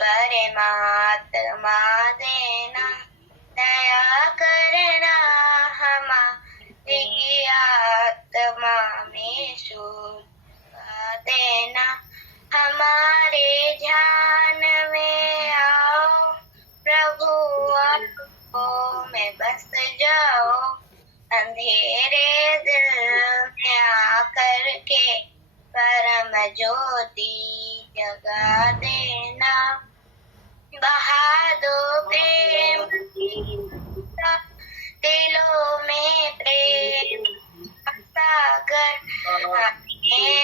परमात्मा देना, दया करना हमारी आत्मा में सुख देना, हमारे ध्यान में आओ प्रभु, आपको में बस जाओ, अंधेरे दिल में आकर के परम ज्योति जगा देना, बहा दो प्रेम दिलों में प्रेम सागर, हमें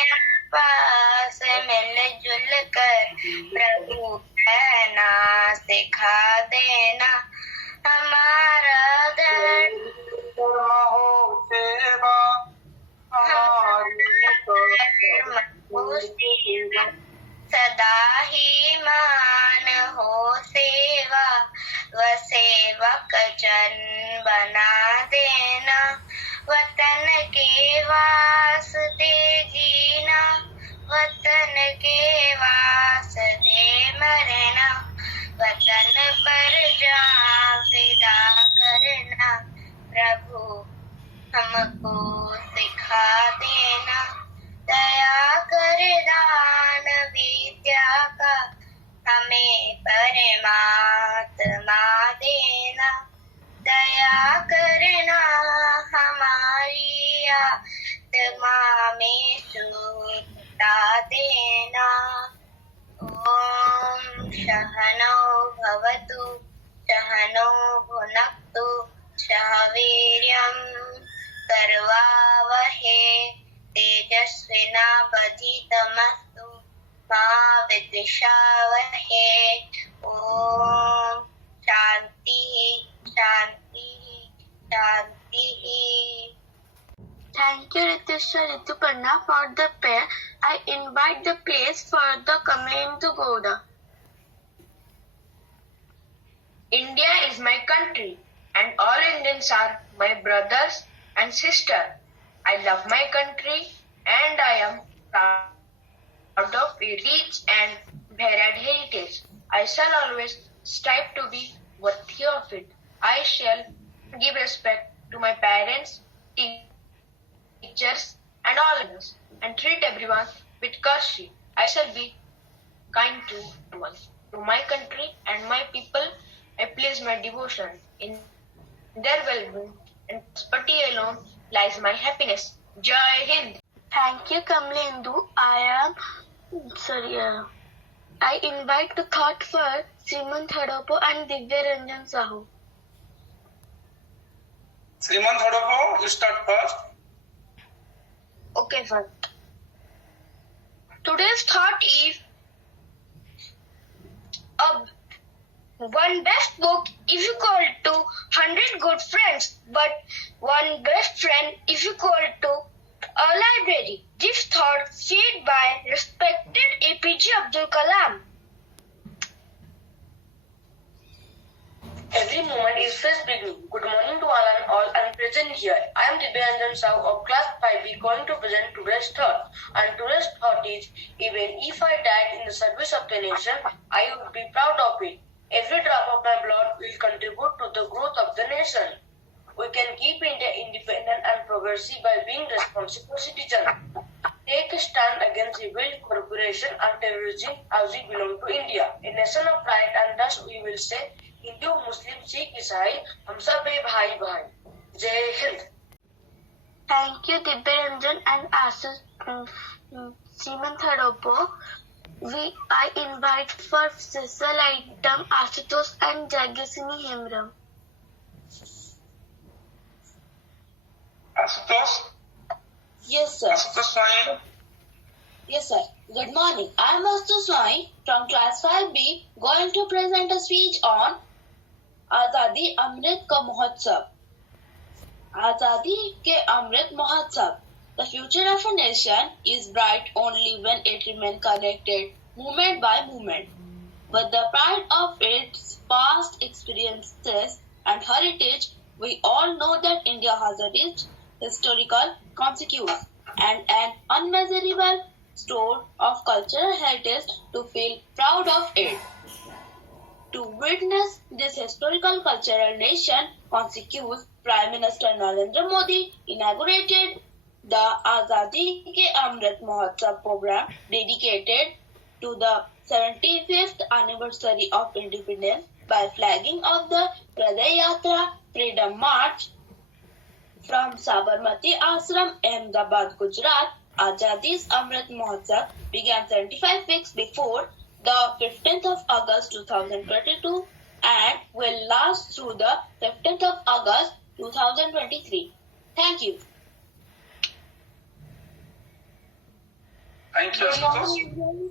पास मिलजुल कर प्रभु कहना सिखा देना, हमारा धर्म हो सेवा, सदा ही मान हो सेवा, व सेवक जन बना देना, वतन के वास्ते जीना, वतन के वास्ते मरना, वतन पर जान फिदा करना, प्रभु हमको सिखा देना, दया कर दान विद्या का हमें परमात्मा देना, दया करना हमारी आत्मा में सुखता देना। ओम सहनौ भवतु सहनौ भुनक्तु सह वीर्यं करवावहे तेजस्विनावधीतमस्तु मा विद्विषावहे। ओम शांति शांति शांति। Thank you, Ritusha Rituparna, for the pair. I invite the place for the coming to Goda. India is my country, and all Indians are my brothers and sisters. I love my country, and I am proud of its rich and varied heritage. I shall always strive to be worthy of it. I shall give respect to my parents, teachers, and all others, and treat everyone with courtesy. I shall be kind to everyone. To my country and my people, I place my devotion. In their well-being and prosperity alone lies my happiness. Jai Hind. Thank you, Kamlendu. I invite the thought for Sriman Thadapo and Divya Ranjan Sahu. Sriman Thadapo, you start first. Okay, sir. Today's thought is one best book is equal to 100 good friends, but one best friend is equal to a library. This thought said by respected APJ Abdul Kalam. Every moment is fresh beginning. Good morning to all and all and present here. I am Divyanjan Sahu of class 5B going to present today's thought. And today's thought is, even if I died in the service of the nation, I would be proud of it. Every drop of my blood will contribute to the growth of the nation. We can keep India independent and progressive by being responsible citizens. Take a stand against evil, corporation and terrorism as we belong to India. A nation of pride, and thus we will say, Hindu, Muslim, Sikh, Isai, hum sab bhai bhai. Jai Hind. Thank you, Divya Ranjan and Sriman Thadapo. I invite for Sisal item Ashutosh and Jagasini Hemram. Ashutosh? Yes, sir. Ashutosh Swami. Yes, sir. Good morning. I am Ashutosh Swami from class 5B going to present a speech on Azadi Amrit Ka Mahotsav. Azadi Ke Amrit Mahotsav. The future of a nation is bright only when it remains connected, moment by moment. With the pride of its past experiences and heritage, we all know that India has a rich historical consequence and an unmeasurable store of cultural heritage to feel proud of it. To witness this historical cultural nation consecutive, Prime Minister Narendra Modi inaugurated the Azadi Ke Amrit Mahotsav program dedicated to the 75th anniversary of independence by flagging of the Praday Yatra Freedom March from Sabarmati Ashram, Ahmedabad, Gujarat. Azadi's Amrit Mahotsav began 75 weeks before the 15th of August 2022 and will last through the 15th of August 2023. Thank you. Thank you, Good Ashutosh. morning, everyone.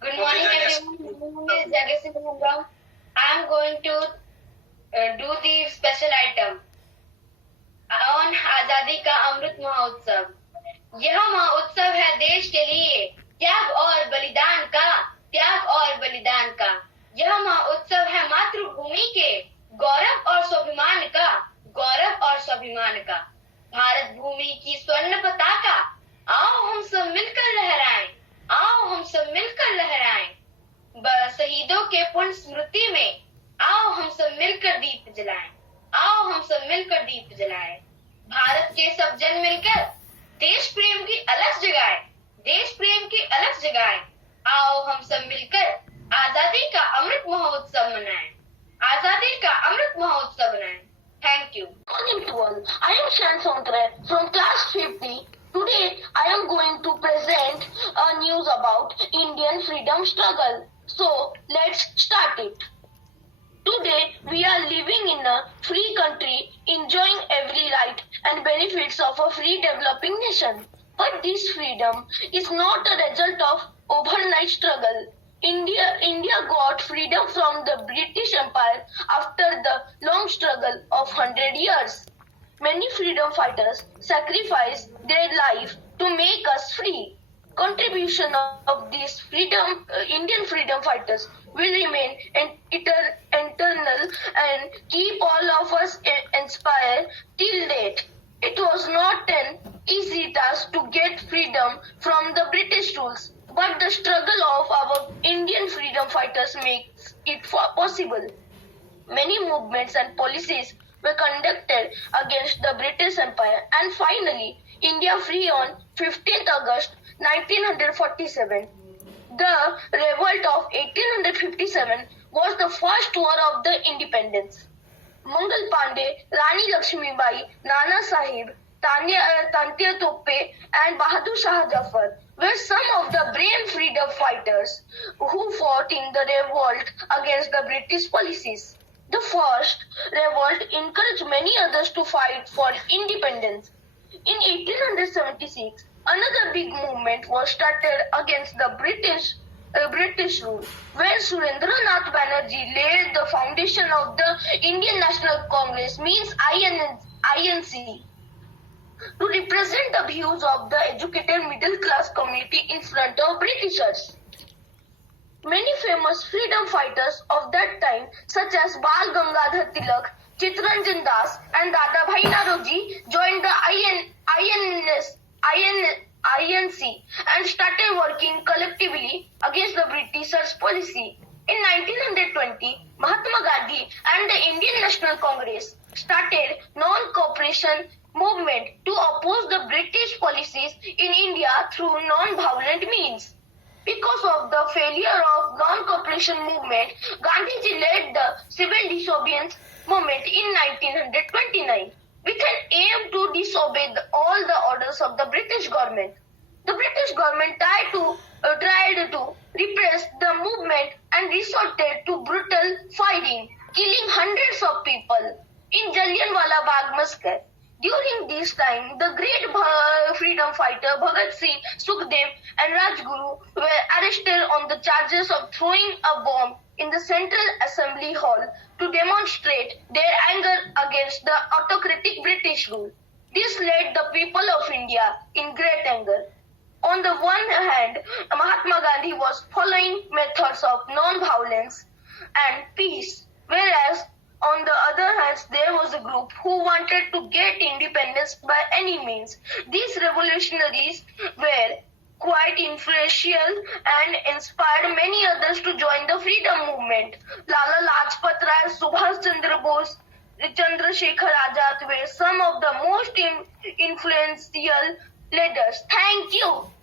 Good Okay, morning, Jagyasini. everyone. My name is Jagyasini Hemram. I am going to do the special item on आजादी का अमृत महोत्सव। यह महोत्सव है देश के लिए त्याग और बलिदान का, त्याग और बलिदान का। यह महोत्सव है मातृभूमि के गौरव और स्वाभिमान का, गौरव और स्वाभिमान का। भारत भूमि की स्वर्ण पताका आओ हम सब मिलकर लहराएं, आओ हम सब मिलकर लहराएं। शहीदों के पुण्य स्मृति में आओ हम सब मिलकर दीप जलाएं, आओ हम सब मिलकर दीप जलाएं। भारत के सब जन मिलकर देश प्रेम की अलख जगाएं, देश प्रेम की अलख जगाएं। आओ हम सब मिलकर आजादी का अमृत महोत्सव मनाएं, आजादी का अमृत महोत्सव मनाएं। Thank you. Good morning to all. I am Shan Sondre from class 50. Today I am going to present a news about Indian freedom struggle. So let's start it. Today we are living in a free country, enjoying every right and benefits of a free developing nation. But this freedom is not a result of overnight struggle. India got freedom from the British Empire after the long struggle of 100 years. Many freedom fighters sacrificed their life to make us free. Contribution of these Indian freedom fighters will remain eternal and keep all of us inspired till date. It was not an easy task to get freedom from the British rules, but the struggle of our Indian freedom fighters makes it possible. Many movements and policies were conducted against the British Empire, and finally, India free on 15th August 1947. The revolt of 1857 was the first war of the independence. Mangal Pandey, Rani Lakshmibai, Nana Sahib, Tantia Tope, and Bahadur Shah Jafar were some of the brave freedom fighters who fought in the revolt against the British policies. The first revolt encouraged many others to fight for independence. In 1876, another big movement was started against the British rule, where Surendranath Banerjee laid the foundation of the Indian National Congress, means INC, to represent the views of the educated middle class community in front of Britishers. Many famous freedom fighters of that time, such as Bal Gangadhar Tilak, Chittaranjan Das, and Dadabhai Naoroji, joined the INC and started working collectively against the Britishers' policy. In 1920, Mahatma Gandhi and the Indian National Congress started non-cooperation movement to oppose the British policies in India through non-violent means. Because of the failure of non-cooperation movement, Gandhiji led the civil disobedience movement in 1929 with an aim to disobey all the orders of the British government. The British government tried to repress the movement and resorted to brutal fighting, killing hundreds of people in Jallianwala Bagh massacre. During this time, the great freedom fighter Bhagat Singh, Sukhdev and Rajguru were arrested on the charges of throwing a bomb in the Central Assembly Hall to demonstrate their anger against the autocratic British rule. This led the people of India in great anger. On the one hand, Mahatma Gandhi was following methods of non-violence and peace, whereas on the other hand, there was a group who wanted to get independence by any means. These revolutionaries were quite influential and inspired many others to join the freedom movement. Lala Lajpat Rai, Subhash Chandra Bose, Chandrasekhar Azad were some of the most influential leaders. Thank you.